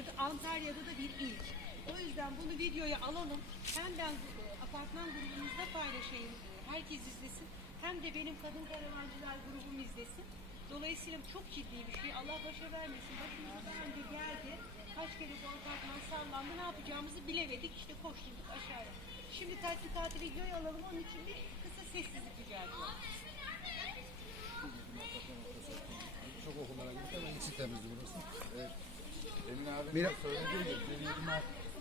gördü. Antalya'da da bir ilk. O yüzden bunu videoya alalım. Hem ben e, apartman grubumuzda paylaşayım. Herkes izlesin. Hem de benim kadın karavancılar grubum izlesin. Dolayısıyla çok ciddi bir şey. Allah başa vermesin. Başımıza daha önce geldi. Kaç kere bu apartman sallandı. Ne yapacağımızı bilemedik. İşte koşturduk aşağıya. Şimdi tatbikatı videoya alalım. Onun için bir kısa sessizlik rica ediyorum. Çok okullara hemen içi temizdi burası. Evet. Emin abinin Mira- söylediği gibi bir eğitim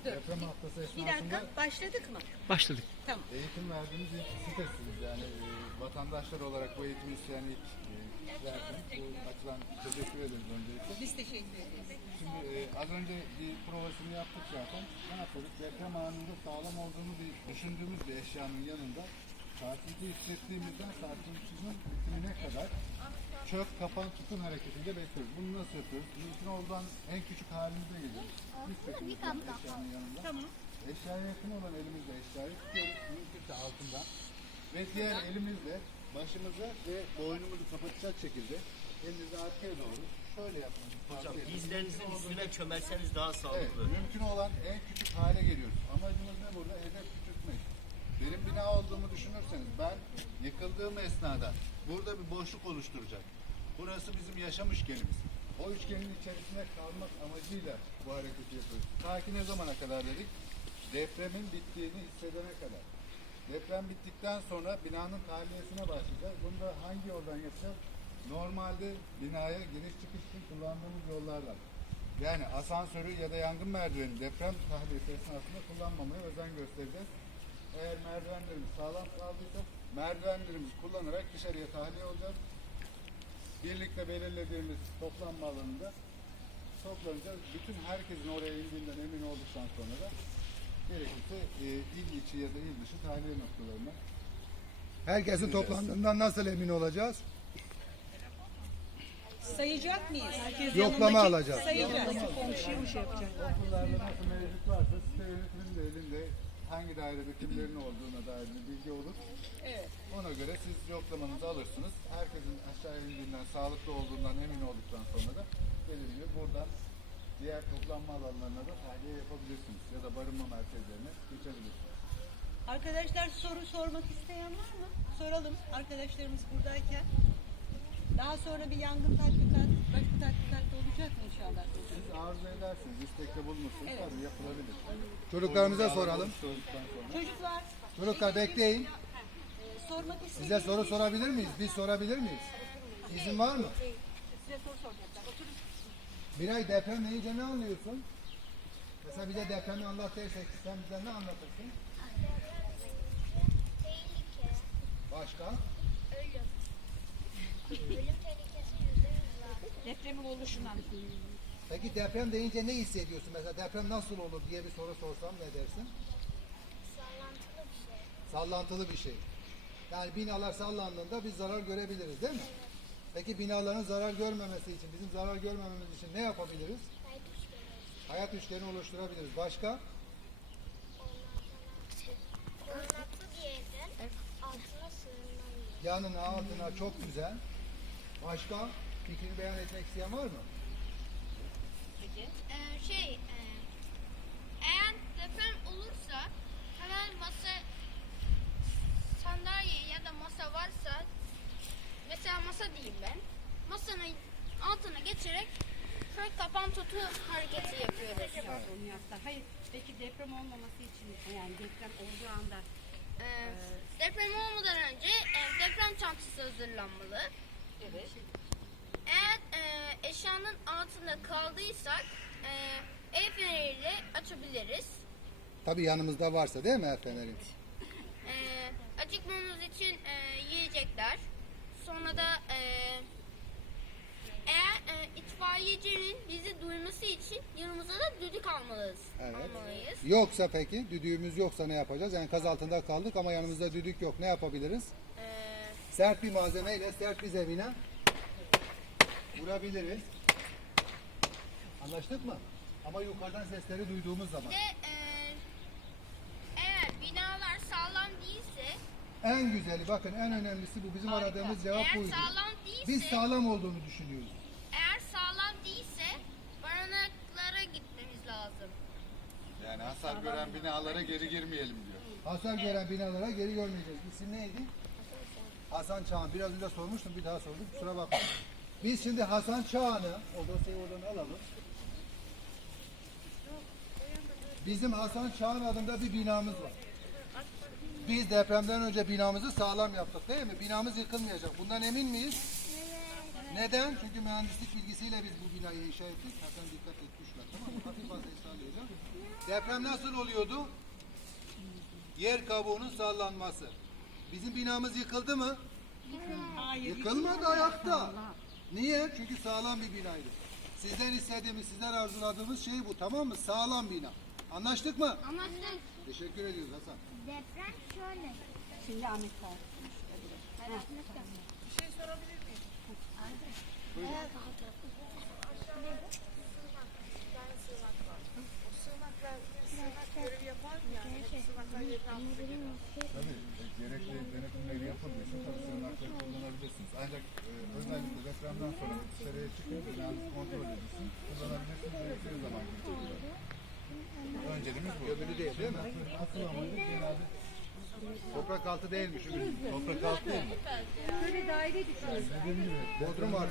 deprem haftası Bir esnasında dakika başladık mı? Başladık. Tamam. eğitim verdiğimiz ilk sitesiniz. Yani e, vatandaşlar olarak bu eğitimi isteyen ilk e, verdiniz. Bu açıdan teşekkür ederiz öncelikle. Biz teşekkür ederiz. Şimdi e, az önce bir provasını yaptık zaten. Ne yapıyorduk? Deprem anında sağlam olduğunu bir düşündüğümüz bir eşyanın yanında sarsıntı hissettiğimizden sarsıntının bitimine kadar çök, kapan, tutun hareketiyle bekliyoruz. Bunu nasıl yapıyoruz? Mümkün olduğundan en küçük halimize geliyoruz. Biz çekimiz eşyanın yanında. Tamam. Eşyaya yakın olan elimizle eşyayı tutuyoruz. Mümkünse altından. Ve diğer elimizle başımızı ve boynumuzu kapatacak şekilde elinizi arkaya doğru şöyle yapmanızı Hocam dizlerinizin üstüne çömerseniz daha Evet, sağlıklı. mümkün olan en küçük hale geliyoruz. Amacımız ne burada? Hedef küçültmek. Benim bina olduğumu düşünürseniz ben yıkıldığım esnada burada bir boşluk oluşturacak. Burası bizim yaşam üçgenimiz. O üçgenin içerisinde kalmak amacıyla bu hareketi yapıyoruz. Ta ki ne zamana kadar dedik? Depremin bittiğini hissedene kadar. Deprem bittikten sonra binanın tahliyesine başlayacağız. Bunu da hangi yoldan yapacağız? Normalde binaya giriş çıkış için kullandığımız yollardan. Yani asansörü ya da yangın merdiveni deprem tahliyesi esnasında kullanmamaya özen göstereceğiz. Eğer merdivenlerimiz sağlam kaldıysa merdivenlerimizi kullanarak dışarıya tahliye olacağız. Birlikte belirlediğimiz toplanma alanında toplanacağız. Bütün herkesin oraya indiğinden emin olduktan sonra da gerekirse e, il içi ya da il dışı tahliye noktalarına Herkesin toplandığından nasıl emin olacağız? Sayacak mıyız? Herkes Yoklama alacağız. Sayacağız. Okullarda nasıl mevcut varsa site yönetiminin de elinde hangi dairede kimlerin olduğuna dair bir bilgi olur. Evet. Ona göre siz yoklamanızı alırsınız. Herkesin aşağıya indiğinden, sağlıklı olduğundan emin olduktan sonra da belirli buradan diğer toplanma alanlarına da tahliye yapabilirsiniz. Ya da barınma merkezlerine geçebilirsiniz. Arkadaşlar soru sormak isteyen var mı? Soralım arkadaşlarımız buradayken. Daha sonra bir yangın tatbikat, başka tatbikat da olacak mı inşallah? Siz arzu edersiniz, istekte bulunursunuz. Tabii yapılabilir. Çocuklarımıza soralım. Çocuklar Çocuklar bekleyin. Sormak Size istediğiniz soru sorabilir miyiz? Biz sorabilir miyiz? İzin var mı? size soru soracaklar. Oturun. Miray deprem deyince ne anlıyorsun? Mesela bize depremi anlat dersek sen bize ne anlatırsın? Tehlike, Başka? ölüm. ölüm tehlikesi yüzde yüz. Depremin oluşundan. Peki deprem deyince ne hissediyorsun? Mesela deprem nasıl olur diye bir soru sorsam ne dersin? Sallantılı bir şey. Sallantılı bir şey. Yani binalar sallandığında biz zarar görebiliriz değil mi? Peki binaların zarar görmemesi için, bizim zarar görmememiz için ne yapabiliriz? Hayat üçgeni oluşturabiliriz. Başka? Yanına, altına çok güzel. Başka? Fikrini beyan etmek isteyen var mı? Ee, şey, e, eğer deprem olursa hemen masa, sandalye ya da masa varsa, mesela masa diyeyim ben, masanın altına geçerek şöyle kapan tutu hareketi yapıyoruz. Onu yaptılar. Hayır, peki deprem olmaması için yani deprem olduğu anda Ee, deprem olmadan önce e, deprem çantası hazırlanmalı. evet. Eğer e, eşyanın altında kaldıysak e, el feneriyle açabiliriz. Tabii yanımızda varsa değil mi efendim? Ee, acıkmamız için e, yiyecekler. Sonra da e, eğer e, itfaiyecinin bizi duyması için yanımıza da düdük almalıyız. Evet. almalıyız. Yoksa peki, düdüğümüz yoksa ne yapacağız? Yani kaz altında kaldık ama yanımızda düdük yok. Ne yapabiliriz? Ee, Sert bir malzemeyle sert bir zemine vurabiliriz. Anlaştık mı? Ama yukarıdan sesleri duyduğumuz zaman. bir de e, eğer binalar sağlam değilse En güzeli bakın en önemlisi bu. Bizim aradığımız cevap eğer buydu. sağlam değilse Biz sağlam olduğunu düşünüyoruz. eğer sağlam değilse barınaklara gitmemiz Hasar gören binalara geri girmeyelim diyor. Hasar gören binalara geri görmeyeceğiz. İsim neydi? Hasan Çağan. Biraz önce sormuştum bir daha sordum. Kusura bakma. Biz şimdi Hasan Çağan'ı, o dosyayı oradan alalım. Bizim Hasan Çağan adında bir binamız var. Biz depremden önce binamızı sağlam yaptık değil mi? Binamız yıkılmayacak. Bundan emin miyiz? Neden? Çünkü mühendislik bilgisiyle biz bu binayı inşa ettik. Hakan dikkat et düşme tamam mı? Hafif fazla sallayacağım. Deprem nasıl oluyordu? Yer kabuğunun sallanması. Bizim binamız yıkıldı mı? Hayır. Yıkılmadı ayakta. Niye? Çünkü sağlam bir binaydı. Sizden istediğimiz, sizden arzuladığımız şey bu tamam mı? Sağlam bina. Anlaştık mı? Anlaştık. Teşekkür ediyoruz Hasan. Deprem şöyle. Şimdi Ahmet var. Tabii e, gerekli denetimleri yapıldıysa tabii sığınakları kullanabilirsiniz. Ancak e, özellikle depremden sonra dışarıya çıkın, binanız kontrol edilsin. Kullanabilirsiniz gerektiği zaman götürülür. Önceliğimiz bu. Gömülü değil değil mi? Asıl amacı genelde Toprak altı değilmiş. ürün. toprak altı değil mi? Böyle daire gibi Bodrum var.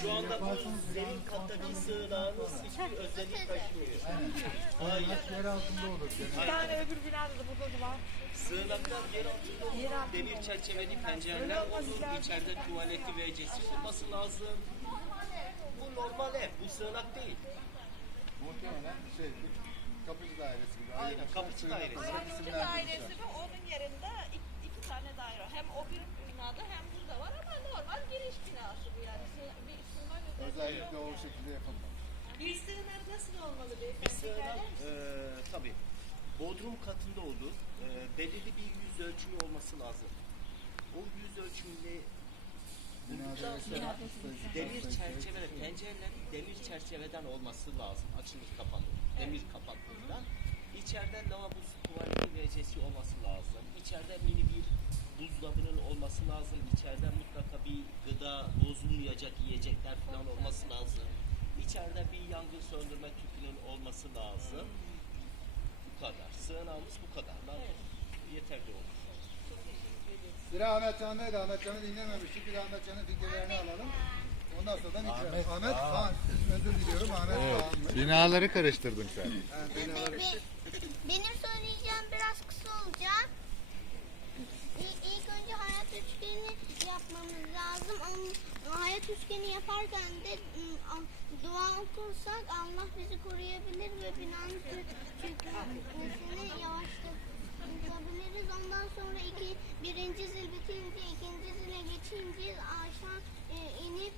Şu anda yaparsanız senin kattaki sığınağınız hiçbir özellik taşımıyor. binanız yer altında olur. genelde. tane öbür binada da burada da var. Sığınaklar yer altında olur. Demir çerçeveli pencereler olur. İçeride tuvaleti ve cesi olması lazım. Bu normal ev. Bu sığınak değil. Muhtemelen şey, bir kapıcı dairesi gibi. Aynen, ayırmışlar, kapıcı dairesi. Kapıcı dairesi ve onun yerinde iki, iki tane daire. Hem o bir binada hem burada var ama normal giriş binası bu yani. Bir sığınak. Özellikle o şekilde yapılmalı. Bir sığınak nasıl olmalı Bir beyefendi? sığınak eee tabii bodrum katında olur. Eee, belirli bir yüz ölçümü olması lazım. O yüz mesela demir çerçeve, pencerelerin demir çerçeveden olması lazım. Açılır kapanır. Demir kapattığında. İçeride lavabosu, tuvaleti ve cesi olması lazım. İçeride mini bir buzdolabının olması lazım. İçeride mutlaka bir gıda bozulmayacak yiyecekler falan olması lazım. İçeride bir yangın söndürme tüpünün olması lazım. Bu kadar. Sığınağımız bu kadar. Yeterli olur. Sıra Ahmet Can'daydı. Ahmet Can'ı dinlememiştik. Bir de Ahmet Can'ın fikirlerini alalım. Ondan sonra da Ahmet, Ahmet Ahmet Kaan. Kaan. Özür diliyorum Ahmet Kaan'mış. Binaları karıştırdın sen. Be- binaları- be- benim söyleyeceğim biraz kısa olacak. İlk önce hayat üçgeni yapmamız lazım. Hayat üçgeni yaparken de a- dua okursak Allah bizi koruyabilir ve binanın çö- çökmesini yavaşlatabiliriz. Ondan sonra iki, birinci zil bitince ikinci zile geçince aşağı e, inip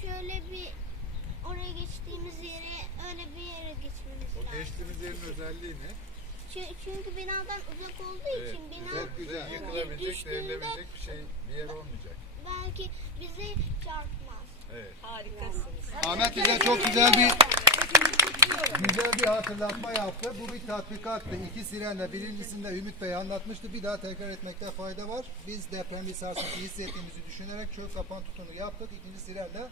şöyle bir oraya geçtiğimiz yere öyle bir yere geçmemiz O lazım. geçtiğimiz yerin özelliği ne? Çü- Çünkü binadan uzak olduğu için bina Çok güzel. Yıkılabilecek, düştüğünde devrilebilecek bir şey, bir yer olmayacak. belki bizi çarpmaz. Evet. Harikasınız. Ahmet bize çok güzel bir güzel bir hatırlatma yaptı. Bu bir tatbikattı. İki sirenle birincisinde Ümit Bey anlatmıştı. Bir daha tekrar etmekte fayda var. Biz deprem bir sarsıntı hissettiğimizi düşünerek çök kapan tutunu yaptık. İkinci sirenle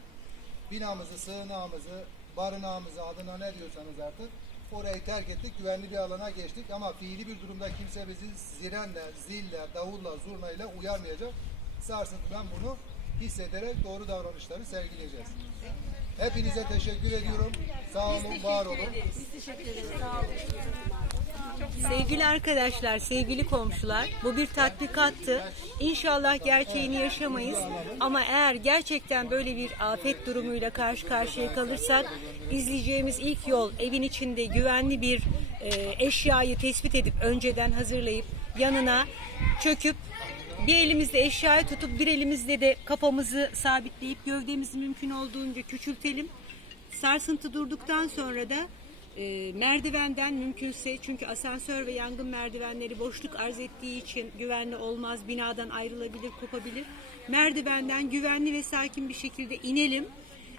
binamızı, sığınağımızı, barınağımızı adına ne diyorsanız artık orayı terk ettik. Güvenli bir alana geçtik ama fiili bir durumda kimse bizi sirenle, zille, davulla, zurnayla uyarmayacak. Sarsıntıdan bunu hissederek doğru davranışları sergileyeceğiz. Hepinize teşekkür ediyorum. Sağ olun, var olun. Sevgili arkadaşlar, sevgili komşular, bu bir tatbikattı. İnşallah gerçeğini yaşamayız ama eğer gerçekten böyle bir afet durumuyla karşı karşıya kalırsak izleyeceğimiz ilk yol evin içinde güvenli bir e, eşyayı tespit edip önceden hazırlayıp yanına çöküp bir elimizde eşyayı tutup bir elimizde de kafamızı sabitleyip gövdemizi mümkün olduğunca küçültelim. Sarsıntı durduktan sonra da e, merdivenden mümkünse çünkü asansör ve yangın merdivenleri boşluk arz ettiği için güvenli olmaz. Binadan ayrılabilir, kopabilir. Merdivenden güvenli ve sakin bir şekilde inelim.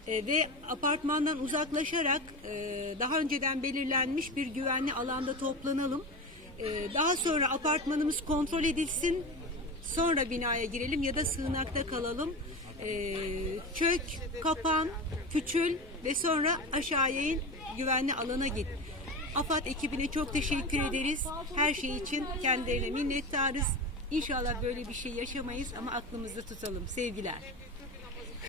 E, ve apartmandan uzaklaşarak e, daha önceden belirlenmiş bir güvenli alanda toplanalım. E, daha sonra apartmanımız kontrol edilsin. Sonra binaya girelim ya da sığınakta kalalım. E, çök, kapan, küçül ve sonra aşağıya in güvenli alana git. AFAD ekibine çok teşekkür ederiz. Her şey için kendilerine minnettarız. İnşallah böyle bir şey yaşamayız ama aklımızda tutalım. Sevgiler.